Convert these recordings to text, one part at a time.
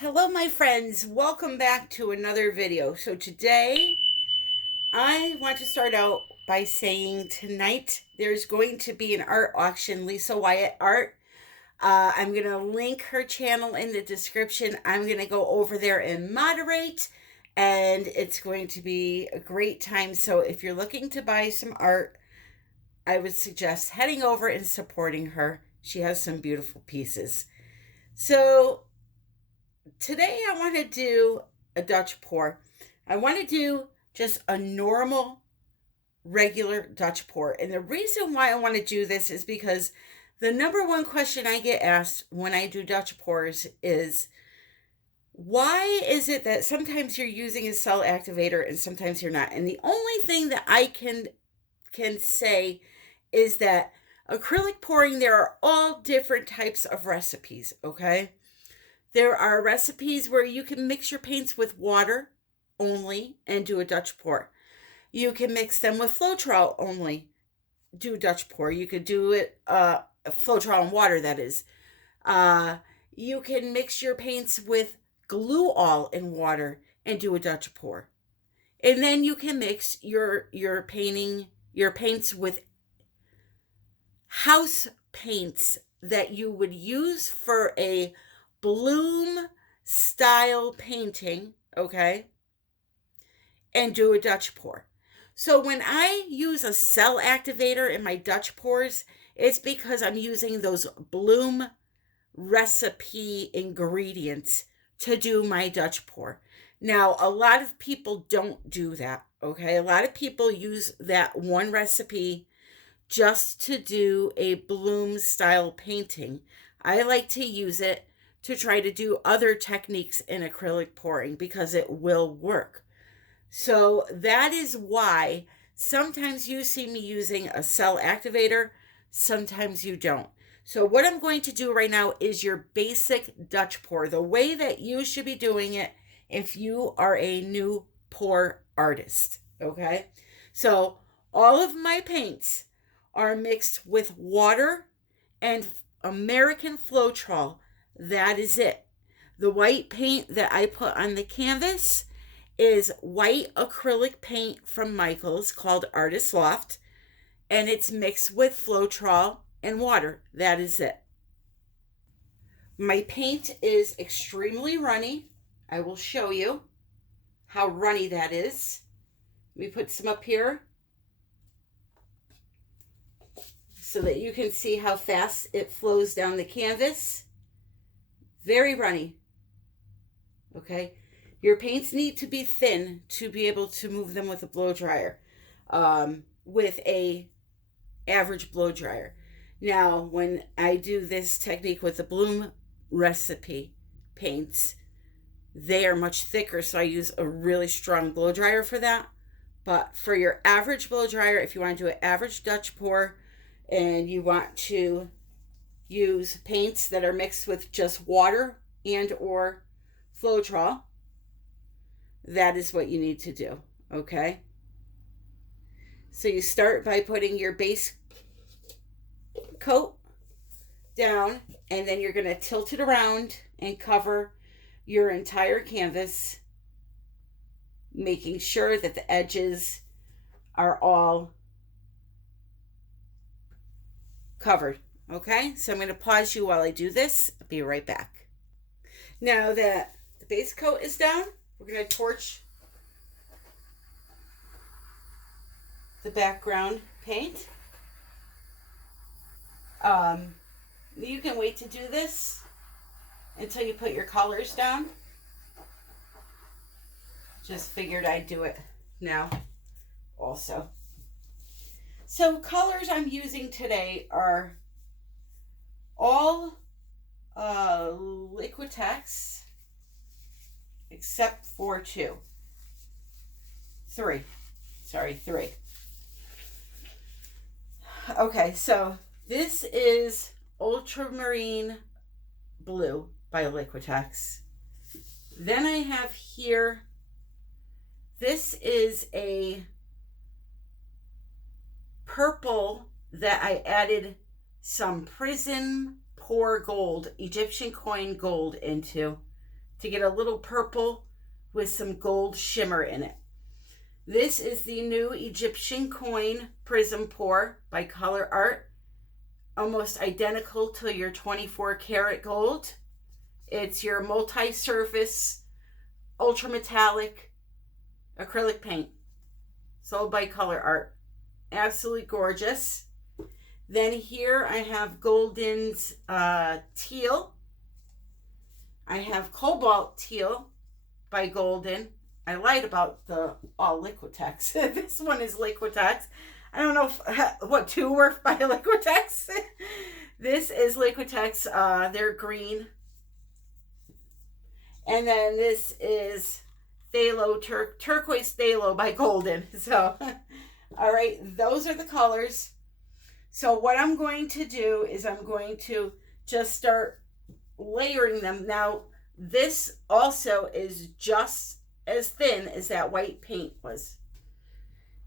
Hello my friends, welcome back to another video. So today I want to start out by saying tonight there's going to be an art auction, Lisa Wyatt Art. I'm going to link her channel in the description. I'm going to go over there and moderate, and it's going to be a great time. So if you're looking to buy some art, I would suggest heading over and supporting her. She has some beautiful pieces. So today I want to do a Dutch pour. I want to do just a normal, regular Dutch pour. And the reason why I want to do this is because the number one question I get asked when I do Dutch pours is, why is it that sometimes you're using a cell activator and sometimes you're not? And the only thing that I can say is that acrylic pouring, there are all different types of recipes, okay? There are recipes where you can mix your paints with water only and do a Dutch pour. You can mix them with Floetrol only, do a Dutch pour. You could do it, Floetrol and water, that is. You can mix your paints with glue all in water and do a Dutch pour. And then you can mix your paints with house paints that you would use for a bloom style painting, okay, and do a Dutch pour. So when I use a cell activator in my Dutch pours, it's because I'm using those bloom recipe ingredients to do my Dutch pour. Now, a lot of people don't do that, okay? A lot of people use that one recipe just to do a bloom style painting. I like to use it to try to do other techniques in acrylic pouring because it will work. So that is why sometimes you see me using a cell activator, sometimes you don't. So what I'm going to do right now is your basic Dutch pour, the way that you should be doing it if you are a new pour artist, okay? So all of my paints are mixed with water and American Floetrol. That is it. The white paint that I put on the canvas is white acrylic paint from Michaels called Artist Loft, and it's mixed with Floetrol and water. That is it. My paint is extremely runny. I will show you how runny that is. Let me put some up here so that you can see how fast it flows down the canvas. Very runny. Okay, your paints need to be thin to be able to move them with a blow dryer, with a average blow dryer. Now, when I do this technique with the bloom recipe paints, they are much thicker, so I use a really strong blow dryer for that. But for your average blow dryer, if you want to do an average Dutch pour and you want to use paints that are mixed with just water and or Floetrol, that is what you need to do, okay? So you start by putting your base coat down, and then you're going to tilt it around and cover your entire canvas, making sure that the edges are all covered. Okay, so I'm going to pause you while I do this. I'll be right back. Now that the base coat is down, we're going to torch the background paint. You can wait to do this until you put your colors down. Just figured I'd do it now also. So colors I'm using today are all Liquitex except for three. Okay, so this is Ultramarine Blue by Liquitex. Then I have here, this is a purple that I added some Prism Pour Gold, Egyptian coin gold into to get a little purple with some gold shimmer in it. This is the new Egyptian coin prism pour by Colourarte. Almost identical to your 24 karat gold. It's your multi-surface, ultra metallic acrylic paint. Sold by Colourarte. Absolutely gorgeous. Then here I have Golden's teal. I have Cobalt teal by Golden. I lied about the all Liquitex. This one is Liquitex. I don't know what two were by Liquitex. This is Liquitex. They're green. And then this is Phthalo, Turquoise Phthalo by Golden. So, all right, those are the colors. So what I'm going to do is I'm going to just start layering them. Now, this also is just as thin as that white paint was.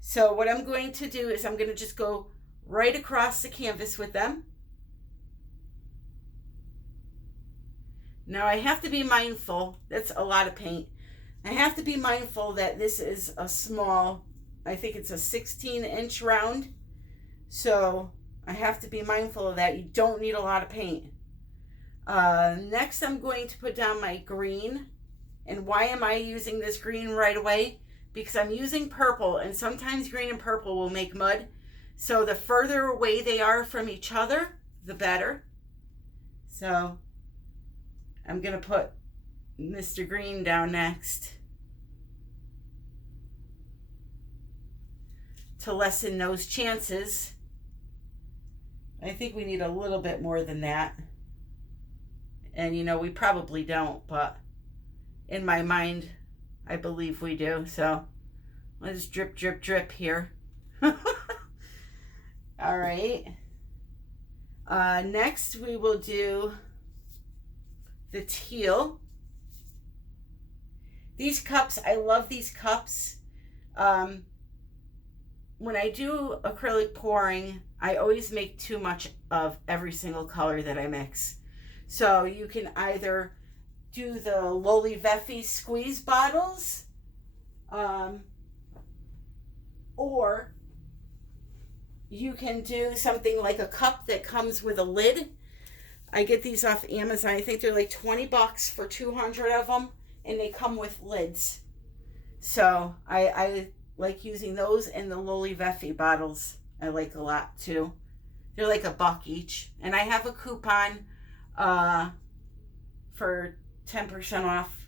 So what I'm going to do is I'm going to just go right across the canvas with them. Now I have to be mindful, that's a lot of paint. I have to be mindful that this is a small, I think it's a 16-inch round. So I have to be mindful of that. You don't need a lot of paint. Next I'm going to put down my green. And why am I using this green right away? Because I'm using purple, and sometimes green and purple will make mud. So the further away they are from each other, the better. So I'm going to put Mr. Green down next to lessen those chances. I think we need a little bit more than that. And you know, we probably don't, but in my mind, I believe we do. So let's drip, drip, drip here. All right. Next, we will do the teal. These cups, I love these cups. When I do acrylic pouring, I always make too much of every single color that I mix. So you can either do the LOLIVEFE squeeze bottles, or you can do something like a cup that comes with a lid. I get these off Amazon. I think they're like 20 bucks for 200 of them, and they come with lids. So I like using those, and the LOLIVEFE bottles I like a lot too. They're like $1 each, and I have a coupon for 10% off.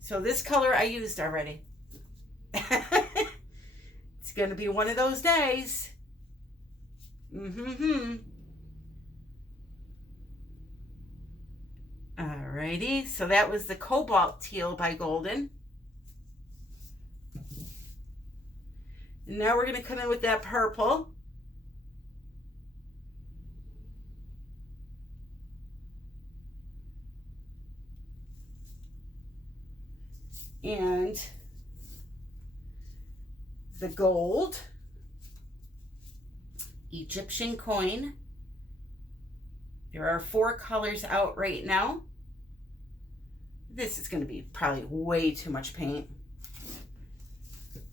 So this color I used already. It's going to be one of those days. Alrighty, so that was the Cobalt Teal by Golden. And now we're going to come in with that purple. And the gold, Egyptian coin. There are 4 colors out right now. This is going to be probably way too much paint.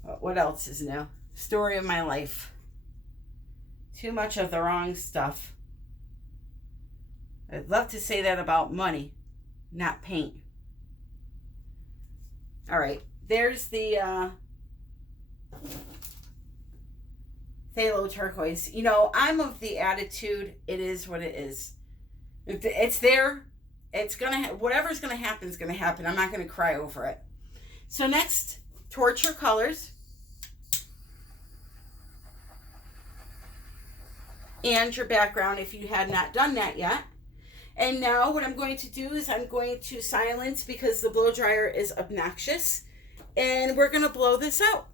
But what else is new? Story of my life. Too much of the wrong stuff. I'd love to say that about money, not paint. All right, there's the phthalo turquoise. You know, I'm of the attitude, it is what it is. If it's there, it's gonna whatever's gonna happen is gonna happen. I'm not gonna cry over it. So next, torture colors. And your background if you had not done that yet. And now what I'm going to do is I'm going to silence because the blow dryer is obnoxious. And we're going to blow this out.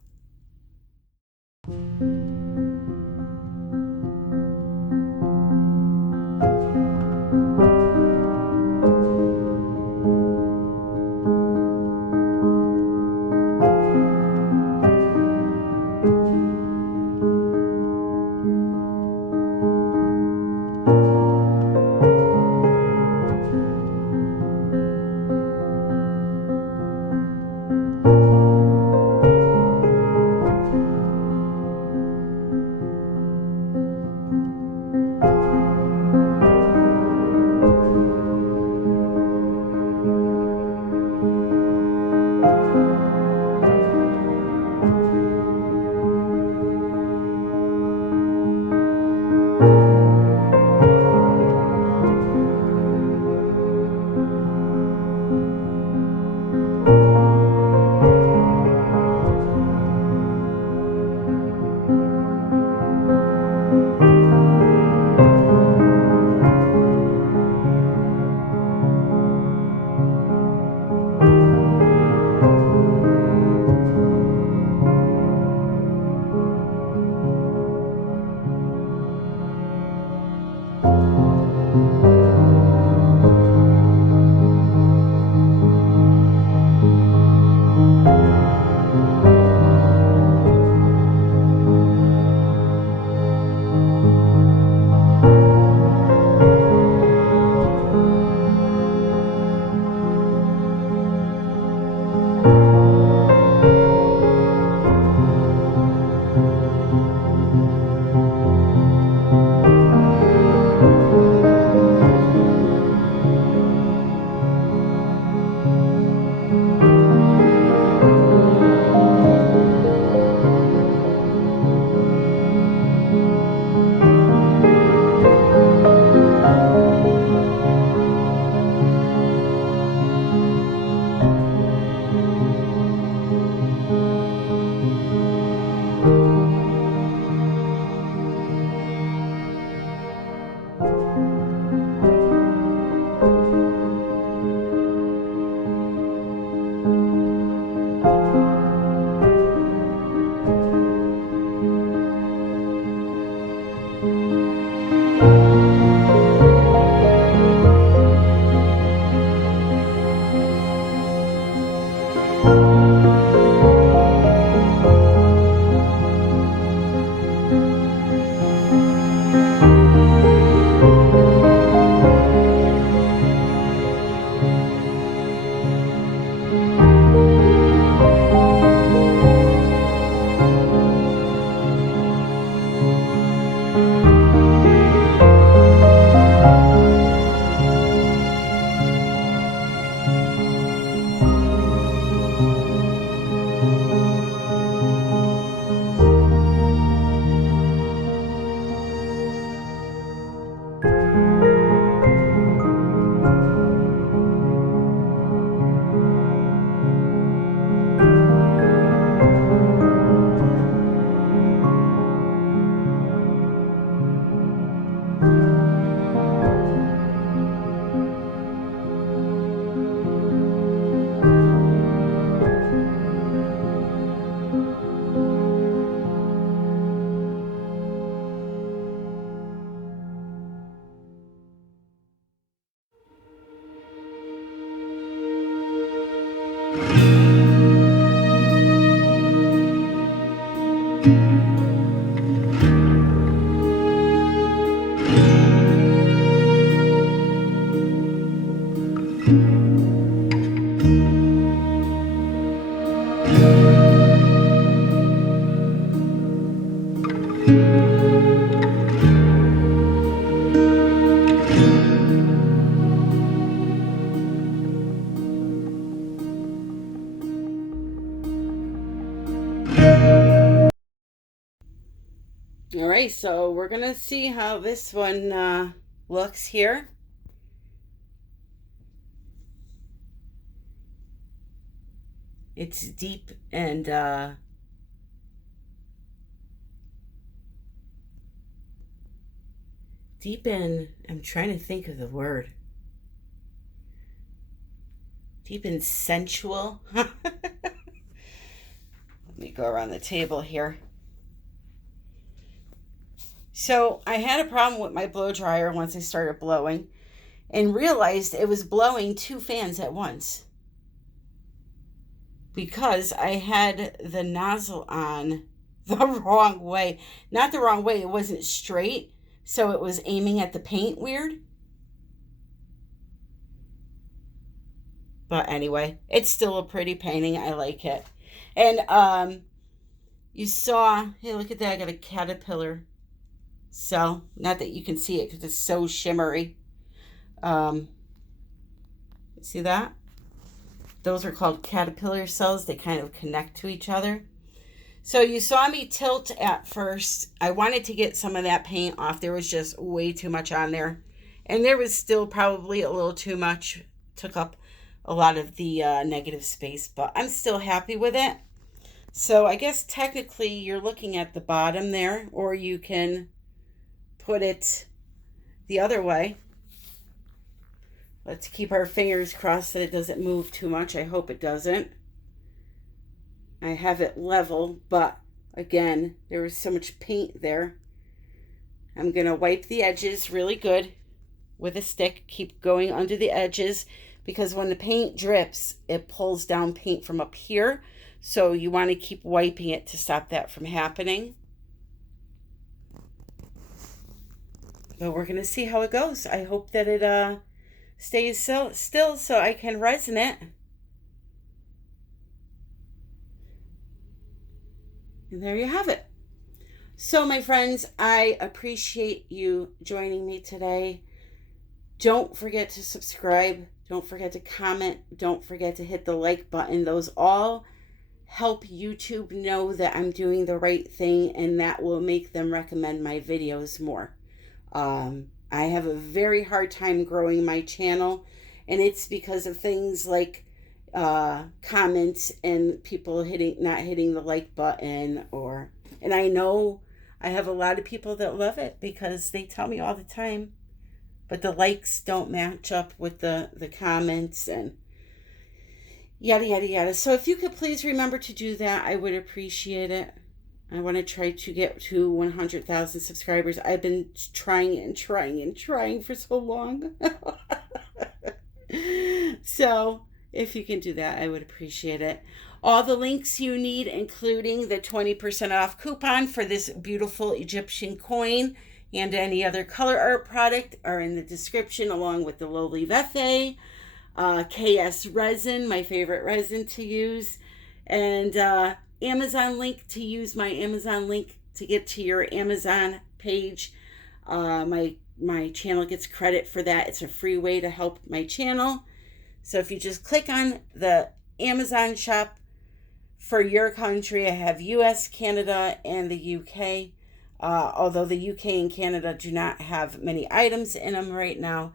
All right, so we're gonna see how this one looks here. It's deep and I'm trying to think of the word. Deep and sensual. Let me go around the table here. So I had a problem with my blow dryer once I started blowing and realized it was blowing 2 fans at once because I had the nozzle on the wrong way. Not the wrong way, it wasn't straight, so it was aiming at the paint weird. But anyway, it's still a pretty painting. I like it. And you saw, hey, look at that, I got a caterpillar. So, not that you can see it because it's so shimmery. See that? Those are called caterpillar cells. They kind of connect to each other. So you saw me tilt at first. I wanted to get some of that paint off. There was just way too much on there. And there was still probably a little too much. Took up a lot of the negative space, but I'm still happy with it. So I guess technically you're looking at the bottom there, or you can put it the other way. Let's keep our fingers crossed that it doesn't move too much. I hope it doesn't. I have it level, but again, there was so much paint there. I'm going to wipe the edges really good with a stick. Keep going under the edges because when the paint drips, it pulls down paint from up here. So you want to keep wiping it to stop that from happening. But we're going to see how it goes. I hope that it stays still so I can resin it. And there you have it. So my friends, I appreciate you joining me today. Don't forget to subscribe. Don't forget to comment. Don't forget to hit the like button. Those all help YouTube know that I'm doing the right thing, and that will make them recommend my videos more. I have a very hard time growing my channel, and it's because of things like comments and people not hitting the like button, and I know I have a lot of people that love it because they tell me all the time, but the likes don't match up with the comments and yada yada yada. So if you could please remember to do that, I would appreciate it. I want to try to get to 100,000 subscribers. I've been trying and trying and trying for so long. So If you can do that, I would appreciate it. All the links you need, including the 20% off coupon for this beautiful Egyptian coin and any other color art product, are in the description, along with the LOLIVEFE, KS resin, my favorite resin to use, and Amazon link to use, my Amazon link to get to your Amazon page. My channel gets credit for that. It's a free way to help my channel. So if you just click on the Amazon shop for your country, I have US, Canada, and the UK. Although the UK and Canada do not have many items in them right now,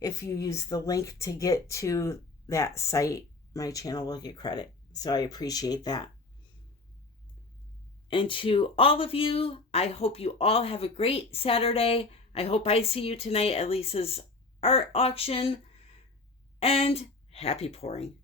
if you use the link to get to that site, my channel will get credit. So I appreciate that. And to all of you, I hope you all have a great Saturday. I hope I see you tonight at Lisa's art auction. And happy pouring.